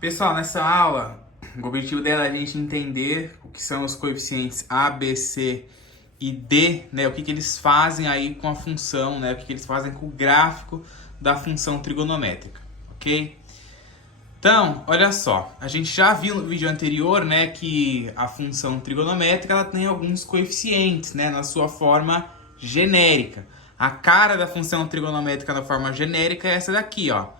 Pessoal, nessa aula, o objetivo dela é a gente entender o que são os coeficientes A, B, C e D, né? O que eles fazem aí com a função, né? O que eles fazem com o gráfico da função trigonométrica, ok? Então, olha só, a gente já viu no vídeo anterior, né, que a função trigonométrica ela tem alguns coeficientes, né, na sua forma genérica. A cara da função trigonométrica na forma genérica é essa daqui, ó.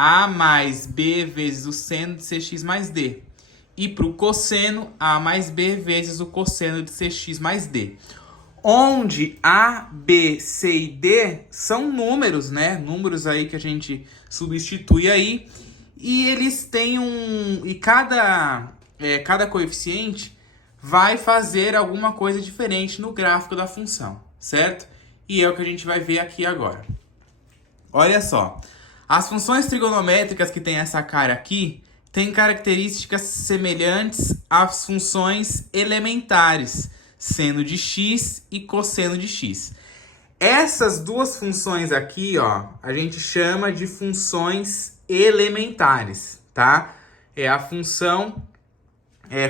A mais B vezes o seno de Cx mais D. E para o cosseno, A mais B vezes o cosseno de Cx mais D. Onde A, B, C e D são números, né? Números aí que a gente substitui aí. E eles têm E cada coeficiente vai fazer alguma coisa diferente no gráfico da função, certo? E é o que a gente vai ver aqui agora. Olha só. As funções trigonométricas que tem essa cara aqui têm características semelhantes às funções elementares, seno de x e cosseno de x. Essas duas funções aqui, ó, a gente chama de funções elementares, tá? É a função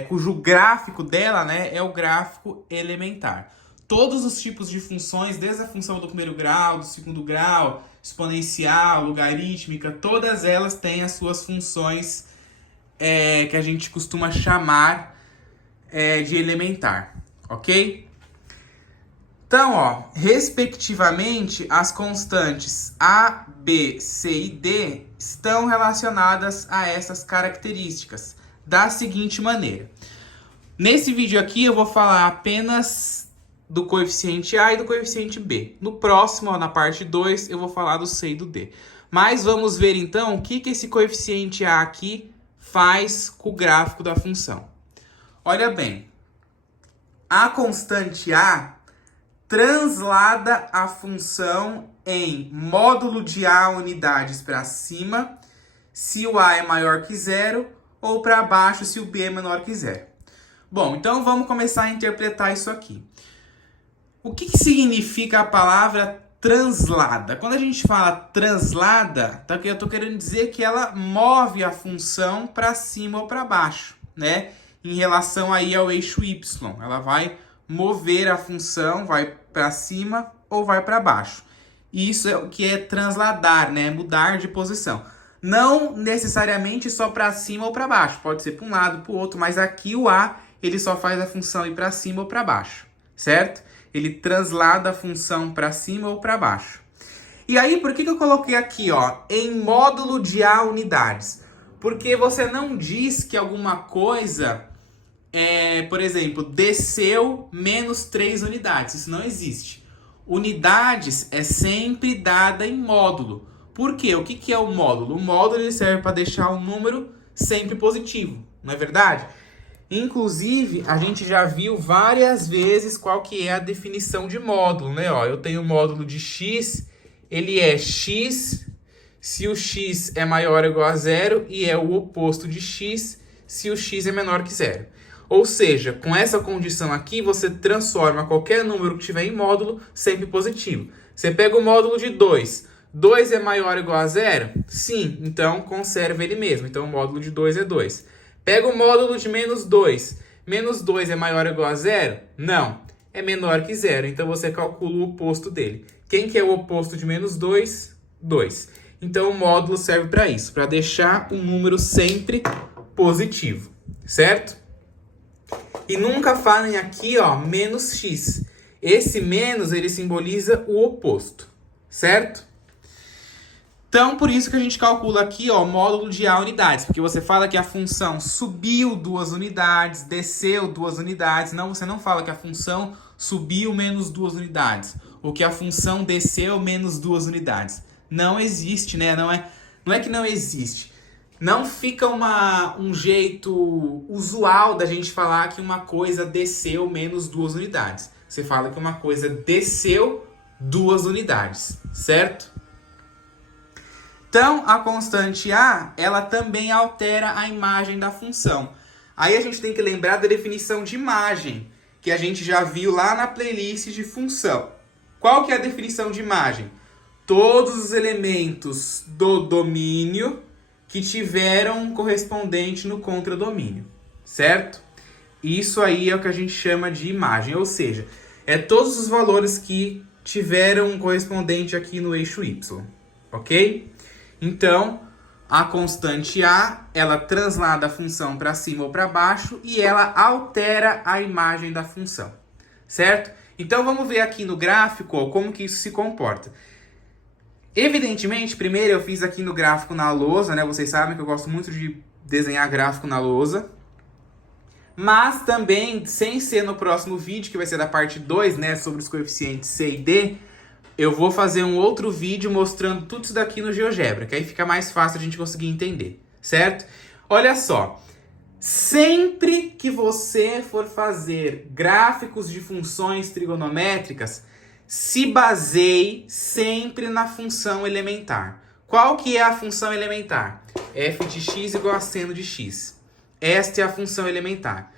cujo gráfico dela, né, é o gráfico elementar. Todos os tipos de funções, desde a função do primeiro grau, do segundo grau, exponencial, logarítmica, todas elas têm as suas funções que a gente costuma chamar de elementar, ok? Então, ó, respectivamente, as constantes A, B, C e D estão relacionadas a essas características da seguinte maneira. Nesse vídeo aqui eu vou falar apenas do coeficiente A e do coeficiente B. No próximo, ó, na parte 2, eu vou falar do C e do D. Mas vamos ver então o que esse coeficiente A aqui faz com o gráfico da função. Olha bem, a constante A translada a função em módulo de A unidades para cima, se o A é maior que zero, ou para baixo, se o B é menor que zero. Bom, então vamos começar a interpretar isso aqui. O que significa a palavra translada? Quando a gente fala translada, eu estou querendo dizer que ela move a função para cima ou para baixo, né? Em relação aí ao eixo y. Ela vai mover a função, vai para cima ou vai para baixo. Isso é o que é transladar, né? Mudar de posição. Não necessariamente só para cima ou para baixo. Pode ser para um lado, para o outro, mas aqui o A ele só faz a função ir para cima ou para baixo, certo? Ele translada a função para cima ou para baixo. E aí, por que eu coloquei aqui, ó, em módulo de A unidades? Porque você não diz que alguma coisa por exemplo, desceu menos 3 unidades. Isso não existe. Unidades é sempre dada em módulo. Por quê? O que é o módulo? O módulo ele serve para deixar um número sempre positivo, não é verdade? Inclusive, a gente já viu várias vezes qual que é a definição de módulo, né? Ó, eu tenho o módulo de x, ele é x se o x é maior ou igual a zero e é o oposto de x se o x é menor que zero. Ou seja, com essa condição aqui, você transforma qualquer número que tiver em módulo sempre positivo. Você pega o módulo de 2. 2 é maior ou igual a zero? Sim, então conserva ele mesmo. Então o módulo de 2 é 2. Pega o módulo de menos 2. Menos 2 é maior ou igual a zero? Não, é menor que zero. Então você calcula o oposto dele. Quem que é o oposto de menos 2? 2. Então o módulo serve para isso, para deixar o número sempre positivo, certo? E nunca falem aqui, ó, menos x. Esse menos, ele simboliza o oposto, certo? Então, por isso que a gente calcula aqui, ó, módulo de A unidades. Porque você fala que a função subiu 2 unidades, desceu 2 unidades. Não, você não fala que a função subiu menos 2 unidades. Ou que a função desceu menos 2 unidades. Não existe, né? Não é que não existe. Não fica um jeito usual da gente falar que uma coisa desceu menos 2 unidades. Você fala que uma coisa desceu 2 unidades, certo? Então, a constante A, ela também altera a imagem da função. Aí a gente tem que lembrar da definição de imagem, que a gente já viu lá na playlist de função. Qual que é a definição de imagem? Todos os elementos do domínio que tiveram correspondente no contradomínio, certo? Isso aí é o que a gente chama de imagem, ou seja, é todos os valores que tiveram correspondente aqui no eixo y, ok? Então, a constante A, ela translada a função para cima ou para baixo e ela altera a imagem da função, certo? Então, vamos ver aqui no gráfico ó, como que isso se comporta. Evidentemente, primeiro eu fiz aqui no gráfico na lousa, né? Vocês sabem que eu gosto muito de desenhar gráfico na lousa. Mas também, sem ser no próximo vídeo, que vai ser da parte 2, né? Sobre os coeficientes C e D, eu vou fazer um outro vídeo mostrando tudo isso daqui no GeoGebra, que aí fica mais fácil a gente conseguir entender, certo? Olha só, sempre que você for fazer gráficos de funções trigonométricas, se baseie sempre na função elementar. Qual que é a função elementar? F de x igual a seno de x. Esta é a função elementar.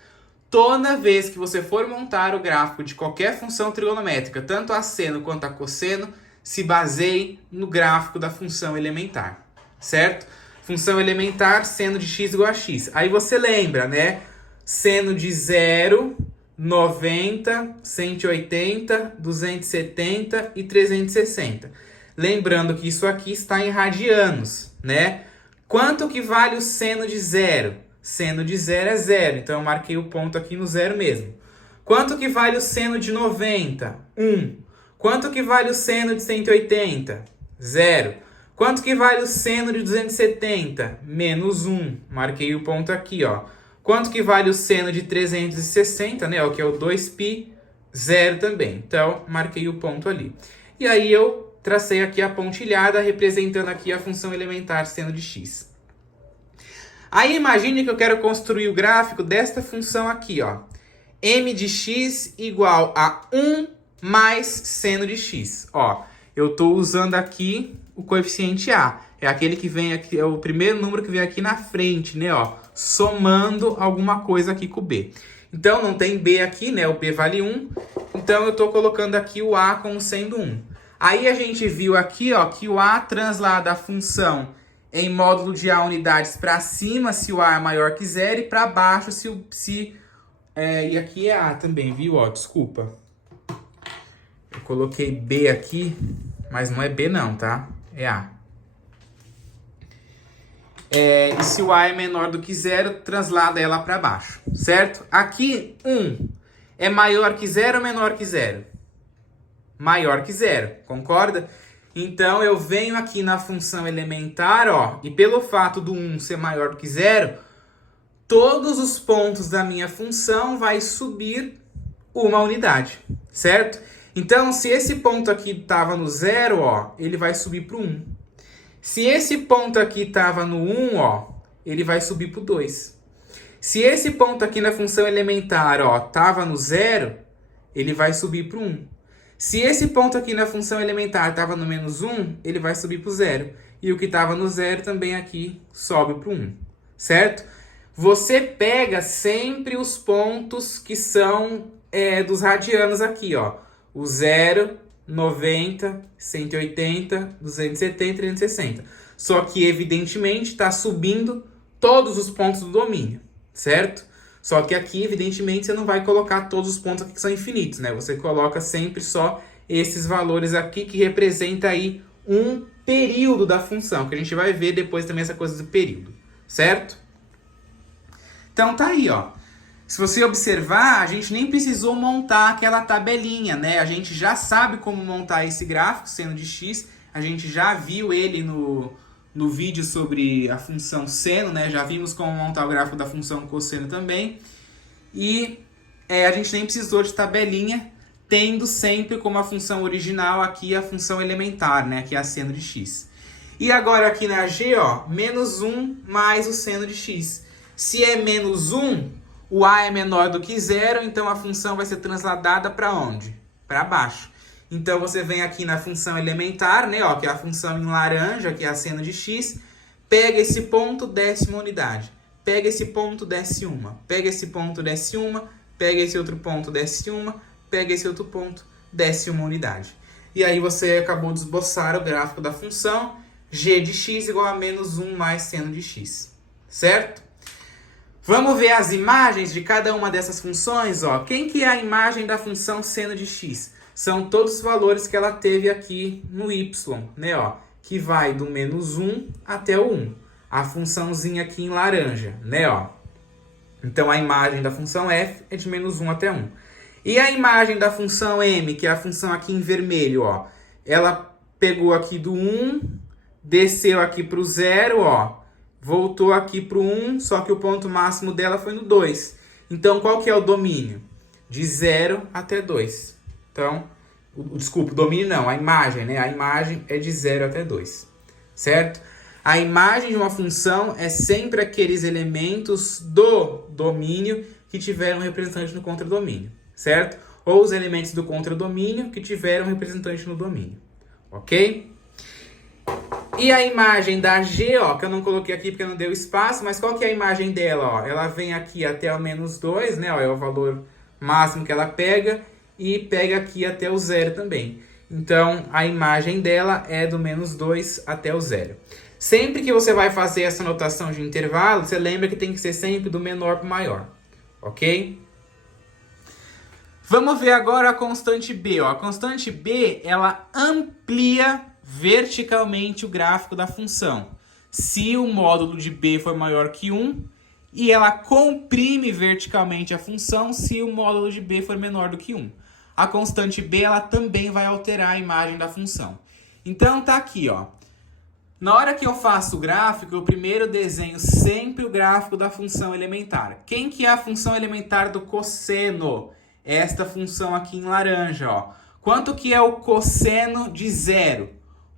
Toda vez que você for montar o gráfico de qualquer função trigonométrica, tanto a seno quanto a cosseno, se baseie no gráfico da função elementar, certo? Função elementar, seno de x igual a x. Aí você lembra, né? Seno de 0, 90, 180, 270 e 360. Lembrando que isso aqui está em radianos, né? Quanto que vale o seno de 0? Seno de 0 é 0, então eu marquei o ponto aqui no 0 mesmo. Quanto que vale o seno de 90? 1. Quanto que vale o seno de 180? 0. Quanto que vale o seno de 270? Menos 1. Marquei o ponto aqui, ó. Quanto que vale o seno de 360, né? O que é o 2π? 0 também. Então, marquei o ponto ali. E aí eu tracei aqui a pontilhada, representando aqui a função elementar seno de x. Aí imagine que eu quero construir o gráfico desta função aqui, ó. M de x igual a 1 mais seno de x. Ó, eu estou usando aqui o coeficiente A. É aquele que vem aqui, é o primeiro número que vem aqui na frente, né, ó. Somando alguma coisa aqui com o B. Então, não tem B aqui, né? O B vale 1. Então, eu estou colocando aqui o A como sendo 1. Aí, a gente viu aqui, ó, que o A translada a função em módulo de A unidades para cima, se o A é maior que 0, e para baixo, e aqui é A também, viu? Ó, desculpa. Eu coloquei B aqui, mas não é B não, tá? É A. E se o A é menor do que 0, translada ela para baixo, certo? Aqui, 1 é maior que 0 ou menor que 0? Maior que 0, concorda? Então, eu venho aqui na função elementar, ó, e pelo fato do 1 ser maior do que 0, todos os pontos da minha função vai subir uma unidade, certo? Então, se esse ponto aqui estava no 0, ó, ele vai subir para o 1. Se esse ponto aqui estava no 1, ó, ele vai subir para o 2. Se esse ponto aqui na função elementar, ó, estava no 0, ele vai subir para o 1. Se esse ponto aqui na função elementar estava no menos 1, ele vai subir para o 0. E o que estava no 0 também aqui sobe para o 1, certo? Você pega sempre os pontos que são dos radianos aqui, ó. O 0, 90, 180, 270 e 360. Só que, evidentemente, está subindo todos os pontos do domínio, certo? Só que aqui, evidentemente, você não vai colocar todos os pontos aqui que são infinitos, né? Você coloca sempre só esses valores aqui que representa aí um período da função, que a gente vai ver depois também essa coisa do período, certo? Então tá aí, ó. Se você observar, a gente nem precisou montar aquela tabelinha, né? A gente já sabe como montar esse gráfico, seno de x. A gente já viu ele no vídeo sobre a função seno, né? Já vimos como montar o gráfico da função cosseno também. E a gente nem precisou de tabelinha, tendo sempre como a função original aqui a função elementar, né? Que é a seno de x. E agora aqui na G, ó, menos 1 mais o seno de x. Se é menos 1, o A é menor do que 0, então a função vai ser transladada para onde? Para baixo. Então, você vem aqui na função elementar, né, ó, que é a função em laranja, que é a seno de x, pega esse ponto, desce uma unidade. Pega esse ponto, desce uma. Pega esse ponto, desce uma. Pega esse outro ponto, desce uma. Pega esse outro ponto, desce uma unidade. E aí você acabou de esboçar o gráfico da função. g de x igual a menos 1 mais seno de x, certo? Vamos ver as imagens de cada uma dessas funções, ó. Quem que é a imagem da função seno de x? São todos os valores que ela teve aqui no y, né, ó, que vai do menos 1 até o 1. A funçãozinha aqui em laranja, né, ó. Então, a imagem da função f é de menos 1 até 1. E a imagem da função m, que é a função aqui em vermelho, ó. Ela pegou aqui do 1, desceu aqui para o 0, ó. Voltou aqui para o 1, só que o ponto máximo dela foi no 2. Então, qual que é o domínio? De 0 até 2. Então, desculpa, o domínio não, a imagem, né? A imagem é de 0 até 2, certo? A imagem de uma função é sempre aqueles elementos do domínio que tiveram representante no contradomínio, certo? Ou os elementos do contradomínio que tiveram representante no domínio, ok? E a imagem da G, ó, que eu não coloquei aqui porque não deu espaço, mas qual que é a imagem dela, ó? Ela vem aqui até o menos 2, né? Ó, é o valor máximo que ela pega e pega aqui até o 0 também. Então, a imagem dela é do menos 2 até o 0. Sempre que você vai fazer essa notação de intervalo, você lembra que tem que ser sempre do menor para o maior, ok? Vamos ver agora a constante B. Ó. A constante B, ela amplia verticalmente o gráfico da função. Se o módulo de B for maior que 1, e ela comprime verticalmente a função se o módulo de B for menor do que 1. A constante B, ela também vai alterar a imagem da função. Então, tá aqui, ó. Na hora que eu faço o gráfico, eu primeiro desenho sempre o gráfico da função elementar. Quem que é a função elementar do cosseno? Esta função aqui em laranja, ó. Quanto que é o cosseno de 0?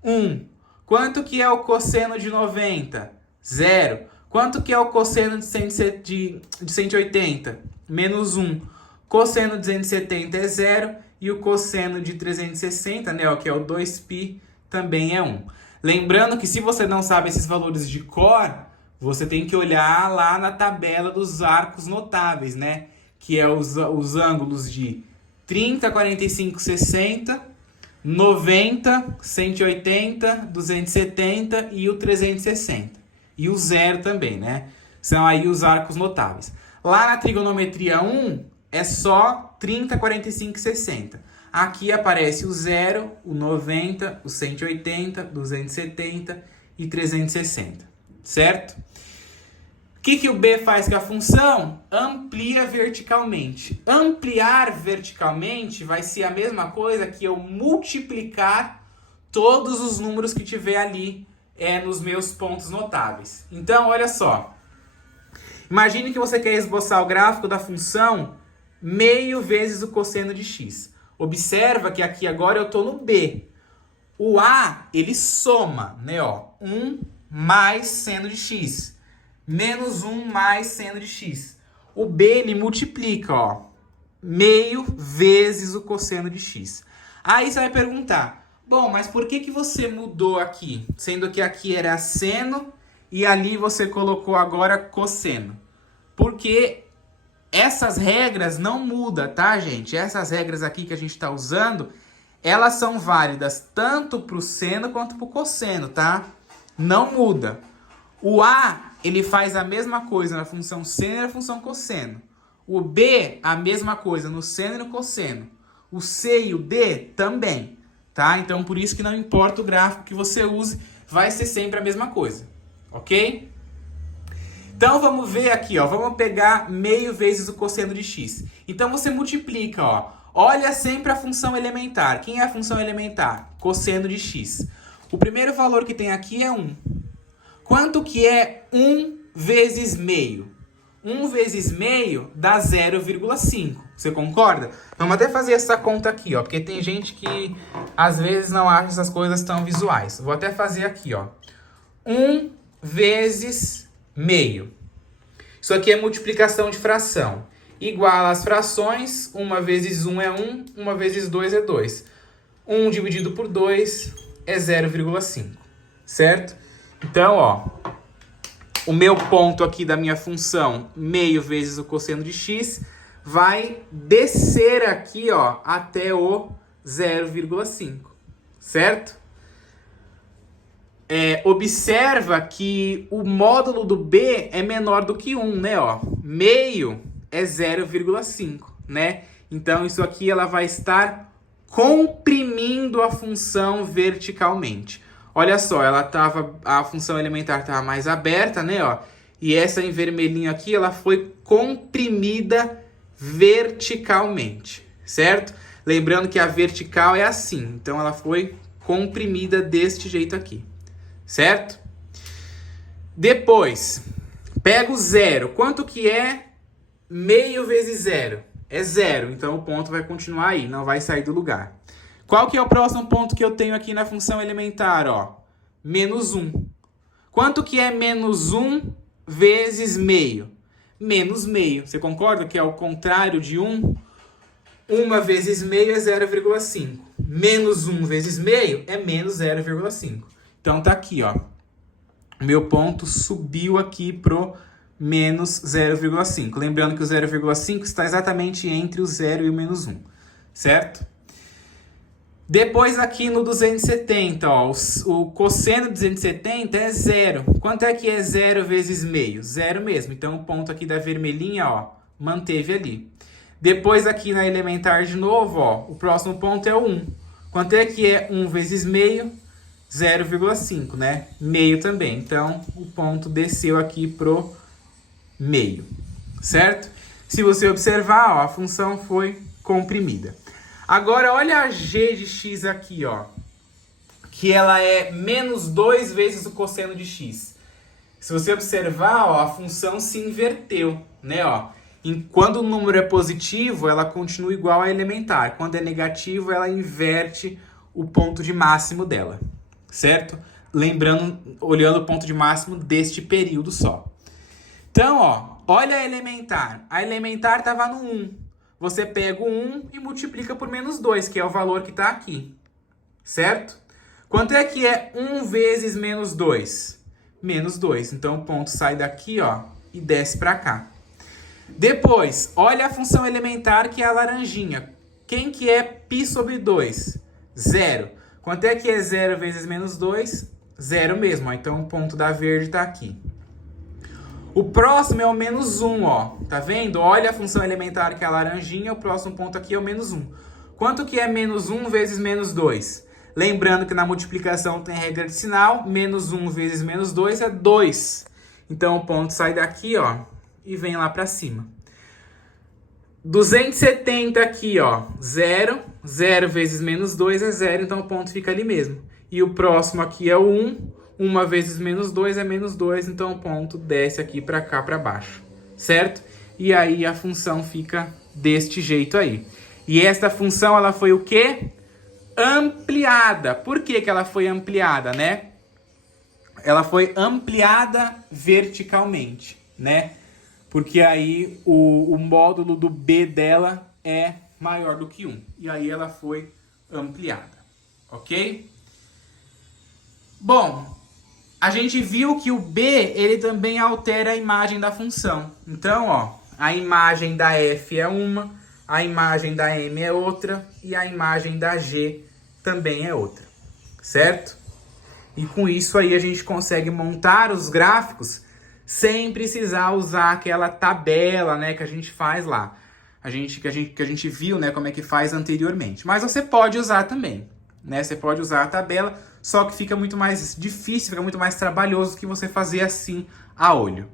1. Quanto que é o cosseno de 90? 0. Quanto que é o cosseno de 180? Menos 1. Cosseno de 270 é 0. E o cosseno de 360, né, ó, que é o 2π, também é 1. Lembrando que se você não sabe esses valores de cor, você tem que olhar lá na tabela dos arcos notáveis, né? Que é os ângulos de 30, 45, 60, 90, 180, 270 e o 360. E o 0 também, né? São aí os arcos notáveis. Lá na trigonometria 1 é só 30, 45 e 60. Aqui aparece o 0, o 90, o 180, 270 e 360, certo? O que o B faz com a função? Amplia verticalmente. Ampliar verticalmente vai ser a mesma coisa que eu multiplicar todos os números que tiver ali nos meus pontos notáveis. Então, olha só. Imagine que você quer esboçar o gráfico da função meio vezes o cosseno de x. Observa que aqui agora eu estou no B. O A, ele soma, né? Ó, 1 mais seno de x. Menos 1 mais seno de x. O B, ele multiplica, ó. Meio vezes o cosseno de x. Aí você vai perguntar, bom, mas por que você mudou aqui? Sendo que aqui era seno e ali você colocou agora cosseno. Porque essas regras não mudam, tá, gente? Essas regras aqui que a gente está usando, elas são válidas tanto para o seno quanto para o cosseno, tá? Não muda. O A, ele faz a mesma coisa na função seno e na função cosseno. O B, a mesma coisa no seno e no cosseno. O C e o D também, tá? Então, por isso que não importa o gráfico que você use, vai ser sempre a mesma coisa, ok? Então, vamos ver aqui, ó. Vamos pegar meio vezes o cosseno de x. Então, você multiplica, ó. Olha sempre a função elementar. Quem é a função elementar? Cosseno de x. O primeiro valor que tem aqui é 1. Quanto que é 1 vezes meio? 1 vezes meio dá 0,5. Você concorda? Vamos até fazer essa conta aqui, ó. Porque tem gente que, às vezes, não acha essas coisas tão visuais. Vou até fazer aqui, ó. 1 vezes meio. Isso aqui é multiplicação de fração. Igual às frações, 1 vezes 1 é 1, 1 vezes 2 é 2. 1 dividido por 2 é 0,5, certo? Então, ó, o meu ponto aqui da minha função, meio vezes o cosseno de x, vai descer aqui, ó, até o 0,5, certo? observa que o módulo do B é menor do que 1, né? Ó, meio é 0,5, né? Então, isso aqui ela vai estar comprimindo a função verticalmente. Olha só, a função elementar estava mais aberta, né? Ó, e essa em vermelhinho aqui, ela foi comprimida verticalmente, certo? Lembrando que a vertical é assim, então ela foi comprimida deste jeito aqui, certo? Depois, pega o zero. Quanto que é meio vezes zero? É zero, então o ponto vai continuar aí, não vai sair do lugar. Qual que é o próximo ponto que eu tenho aqui na função elementar? Ó, menos 1. Quanto que é menos 1 vezes meio? Menos meio. Você concorda que é o contrário de 1? 1 vezes meio é 0,5. Menos 1 vezes meio é menos 0,5. Então tá aqui, ó. Meu ponto subiu aqui pro menos 0,5. Lembrando que o 0,5 está exatamente entre o 0 e o menos 1, certo? Depois aqui no 270, ó, o cosseno de 270 é 0. Quanto é que é 0 vezes meio? 0 mesmo. Então o ponto aqui da vermelhinha, ó, manteve ali. Depois aqui na elementar de novo, ó, o próximo ponto é o 1. Quanto é que é 1 vezes meio? 0,5, né? Meio também. Então o ponto desceu aqui pro meio, certo? Se você observar, ó, a função foi comprimida. Agora, olha a g de x aqui, ó, que ela é menos 2 vezes o cosseno de x. Se você observar, ó, a função se inverteu, né? Ó. Quando o número é positivo, ela continua igual a elementar. Quando é negativo, ela inverte o ponto de máximo dela, certo? Lembrando, olhando o ponto de máximo deste período só. Então, ó, olha a elementar. A elementar estava no 1. Você pega o 1 e multiplica por menos 2, que é o valor que está aqui, certo? Quanto é que é 1 vezes menos 2? Menos 2. Então, o ponto sai daqui, ó, e desce para cá. Depois, olha a função elementar, que é a laranjinha. Quem que é π sobre 2? 0. Quanto é que é 0 vezes menos 2? 0 mesmo. Ó. Então, o ponto da verde está aqui. O próximo é o menos 1, ó. Tá vendo? Olha a função elementar, que é a laranjinha. O próximo ponto aqui é o menos 1. Quanto que é menos 1 vezes menos 2? Lembrando que na multiplicação tem regra de sinal. Menos 1 vezes menos 2 é 2. Então, o ponto sai daqui, ó, e vem lá para cima. 270 aqui, ó, 0. 0 vezes menos 2 é 0, então o ponto fica ali mesmo. E o próximo aqui é o 1. 1 vezes menos 2 é menos 2, então o ponto desce aqui para cá, para baixo, certo? E aí a função fica deste jeito aí. E esta função, ela foi o quê? Ampliada. Por que que ela foi ampliada, né? Ela foi ampliada verticalmente, né? Porque aí o módulo do B dela é maior do que 1. E aí ela foi ampliada, ok? Bom, a gente viu que o B, ele também altera a imagem da função. Então, ó, a imagem da F é uma, a imagem da M é outra e a imagem da G também é outra, certo? E com isso aí a gente consegue montar os gráficos sem precisar usar aquela tabela, né, que a gente faz lá. Que a gente viu, né, como é que faz anteriormente. Mas você pode usar também, né? Você pode usar a tabela, só que fica muito mais difícil, fica muito mais trabalhoso que você fazer assim a olho.